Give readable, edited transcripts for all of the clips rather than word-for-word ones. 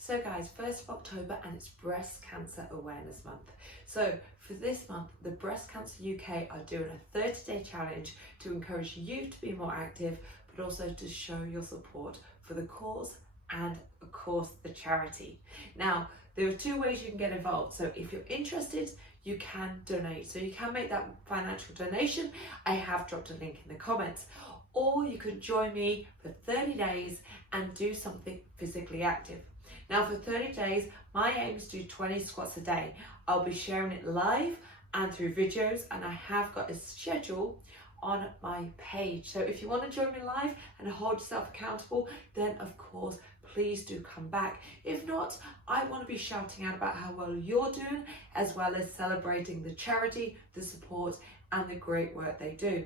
So guys, 1st of October and it's Breast Cancer Awareness Month. So for this month, the Breast Cancer UK are doing a 30-day challenge to encourage you to be more active, but also to show your support for the cause and of course the charity. Now, there are 2 ways you can get involved. So if you're interested, you can donate. So you can make that financial donation. I have dropped a link in the comments. Or you can join me for 30 days and do something physically active. Now for 30 days, my aim is to do 20 squats a day. I'll be sharing it live and through videos, and I have got a schedule on my page. So if you want to join me live and hold yourself accountable, then of course, please do come back. If not, I want to be shouting out about how well you're doing, as well as celebrating the charity, the support, and the great work they do.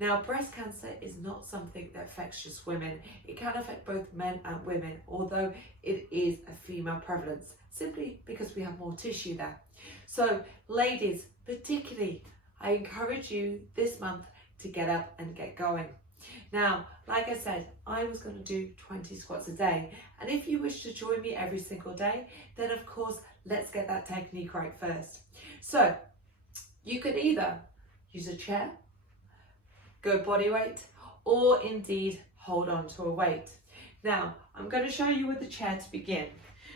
Now, breast cancer is not something that affects just women. It can affect both men and women, although it is a female prevalence, simply because we have more tissue there. So ladies, particularly, I encourage you this month to get up and get going. Now, like I said, I was going to do 20 squats a day. And if you wish to join me every single day, then of course, let's get that technique right first. So you can either use a chair, go body weight, or indeed hold on to a weight. Now, I'm going to show you with the chair to begin.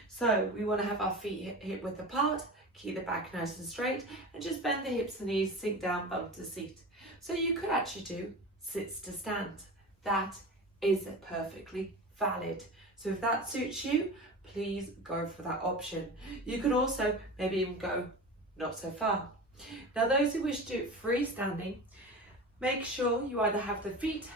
So we want to have our feet hip width apart, keep the back nice and straight, and just bend the hips and knees, sink down, bum to seat. So you could actually do sits to stand. That is perfectly valid. So if that suits you, please go for that option. You could also maybe even go not so far. Now, those who wish to do it freestanding, make sure you either have the feet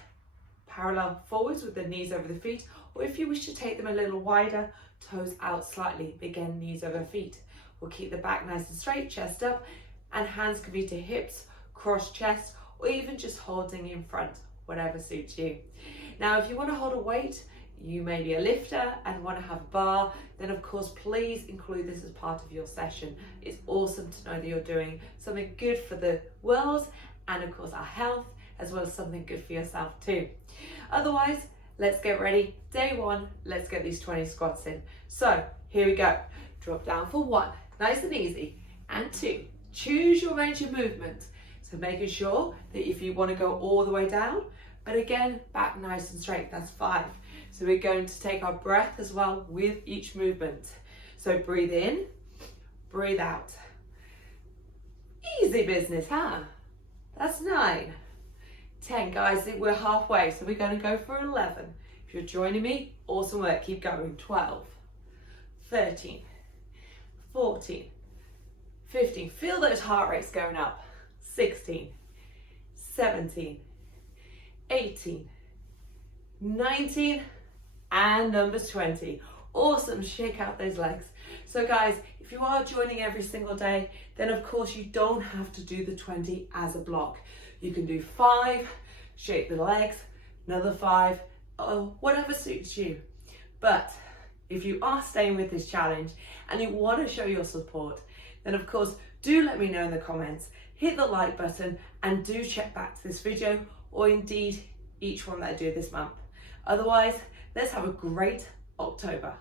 parallel forwards with the knees over the feet, or if you wish to take them a little wider, toes out slightly, again, knees over feet. We'll keep the back nice and straight, chest up, and hands can be to hips, cross chest, or even just holding in front, whatever suits you. Now, if you want to hold a weight, you may be a lifter and want to have a bar, then of course, please include this as part of your session. It's awesome to know that you're doing something good for the world and of course our health, as well as something good for yourself too. Otherwise, let's get ready. Day 1, let's get these 20 squats in. So here we go. Drop down for 1, nice and easy, and 2. Choose your range of movement. So making sure that if you want to go all the way down, but again, back nice and straight, that's 5. So we're going to take our breath as well with each movement. So breathe in, breathe out. Easy business, huh? That's 9. 10, guys, we're halfway, so we're going to go for 11. If you're joining me, awesome work, keep going. 12, 13, 14, 15, feel those heart rates going up. 16, 17, 18, 19, and numbers 20. Awesome, shake out those legs. So guys, if you are joining every single day, then of course you don't have to do the 20 as a block. You can do 5, shake the legs, another 5, or whatever suits you. But if you are staying with this challenge and you want to show your support, then of course, do let me know in the comments, hit the like button, and do check back to this video, or indeed each one that I do this month. Otherwise, let's have a great October.